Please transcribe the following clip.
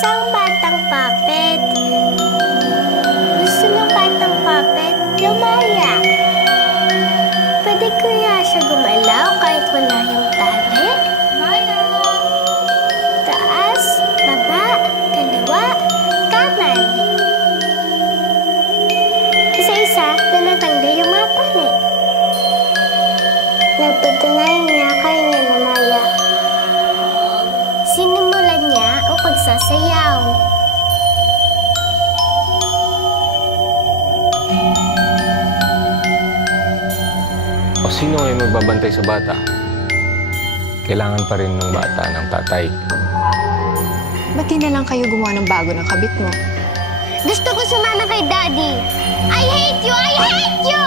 Isang batang puppet. Gusto ng batang puppet lumaya. Pwede kaya siya gumalaw kahit wala yung tali? Maya! Taas, baba, kaliwa, kanan. Isa-isa na natanggal yung mga tali. Napatunayan niya kaya niya lumaya. Sinimulan niya ang pagsasayaw. O sino ay magbabantay sa bata? Kailangan pa rin ng bata ng tatay. Ba't di na lang kayo gumawa ng bago ng kabit mo? Gusto ko sumama kay Daddy. I hate you! I hate you!